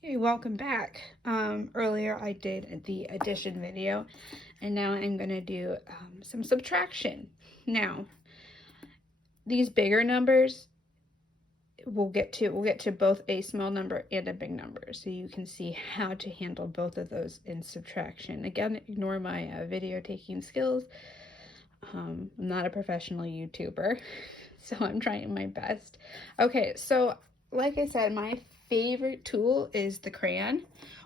Hey, welcome back. Earlier I did the addition video, and now I'm going to do some subtraction. Now, these bigger numbers, we'll get to both a small number and a big number, so you can see how to handle both of those in subtraction. Again, ignore my video taking skills. I'm not a professional YouTuber, so I'm trying my best. Okay, so like I said, my favorite tool is the crayon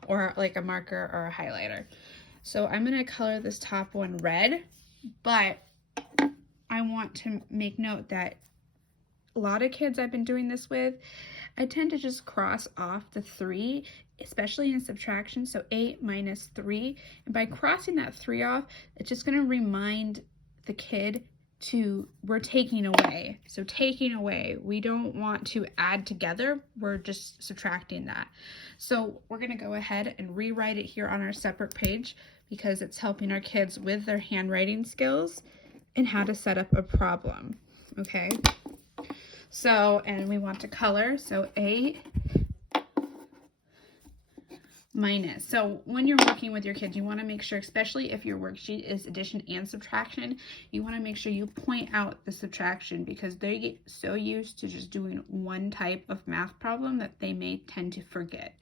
or like a marker or a highlighter. So I'm going to color this top one red, but I want to make note that a lot of kids I've been doing this with, I tend to just cross off the 3, especially in subtraction, so 8 minus 3. And by crossing that 3 off, it's just going to remind the kid we're taking away. So taking away, we don't want to add together, we're just subtracting that. So we're going to go ahead and rewrite it here on our separate page because it's helping our kids with their handwriting skills and how to set up a problem. Okay, so, and we want to color, so 8 minus. So when you're working with your kids, you want to make sure, especially if your worksheet is addition and subtraction, you want to make sure you point out the subtraction because they get so used to just doing one type of math problem that they may tend to forget.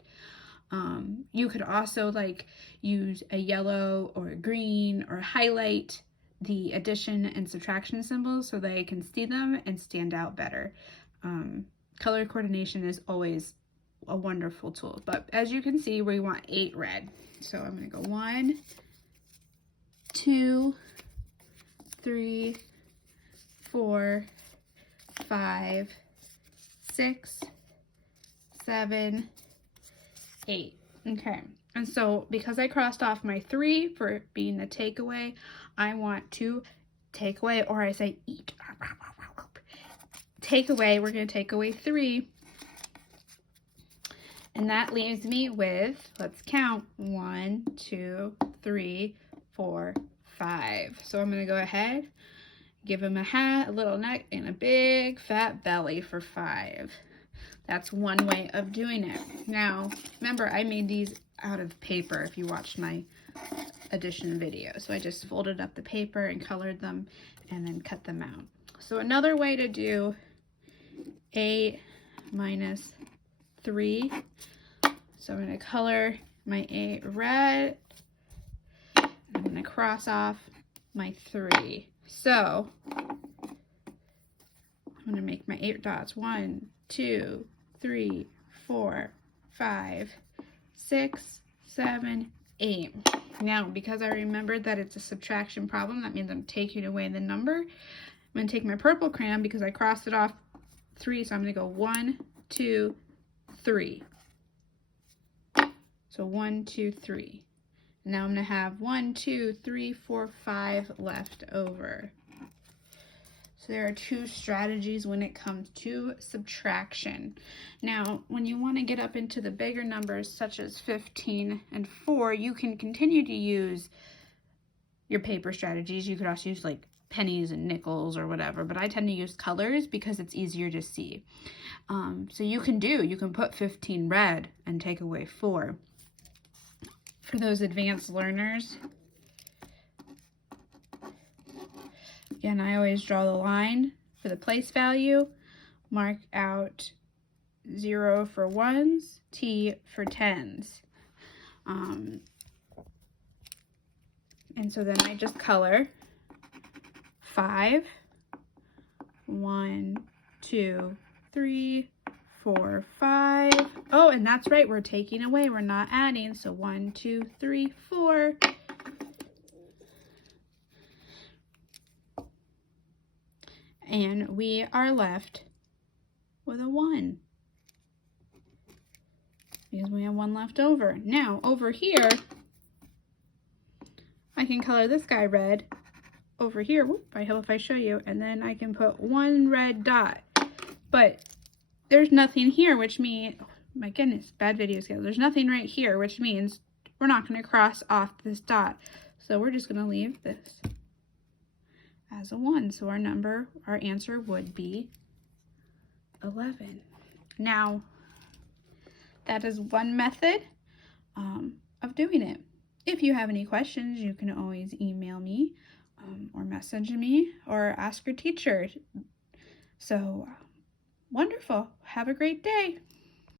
You could also like use a yellow or a green or highlight the addition and subtraction symbols so they can see them and stand out better. Color coordination is always a wonderful tool, but as you can see, we want 8 red. So I'm going to go 1, 2, 3, 4, 5, 6, 7, 8. Okay, and so because I crossed off my 3 for being the takeaway, I want to take away, or I say eat. Take away, we're going to take away 3. And that leaves me with, let's count, 1, 2, 3, 4, 5. So I'm going to go ahead, give him a hat, a little neck, and a big fat belly for 5. That's one way of doing it. Now, remember, I made these out of paper if you watched my addition video. So I just folded up the paper and colored them and then cut them out. So another way to do 8 minus 3. So I'm going to color my 8 red. I'm going to cross off my 3. So I'm going to make my 8 dots. 1, 2, 3, 4, 5, 6, 7, 8. Now, because I remembered that it's a subtraction problem, that means I'm taking away the number. I'm going to take my purple crayon because I crossed it off 3, so I'm going to go 1, 2, 3. So 1, 2, 3. Now I'm going to have 1, 2, 3, 4, 5 left over. So there are 2 strategies when it comes to subtraction. Now, when you want to get up into the bigger numbers, such as 15 and 4, you can continue to use your paper strategies. You could also use like pennies and nickels or whatever, but I tend to use colors because it's easier to see. So you can put 15 red and take away 4. For those advanced learners, again, I always draw the line for the place value, mark out 0 for 1s, T for 10s. And so then I just color 5, 1, 2, 3, 4, 5. Oh, and that's right, we're taking away, we're not adding. So 1, 2, 3, 4. And we are left with a 1 because we have 1 left over. Now, over here, I can color this guy red over here. Whoop, I hope if I show you. And then I can put 1 red dot. But there's nothing here, which means, oh my goodness, bad video scale. There's nothing right here, which means we're not going to cross off this dot. So we're just going to leave this as a 1. So our answer would be 11. Now, that is one method of doing it. If you have any questions, you can always email me or message me or ask your teacher. So wonderful. Have a great day.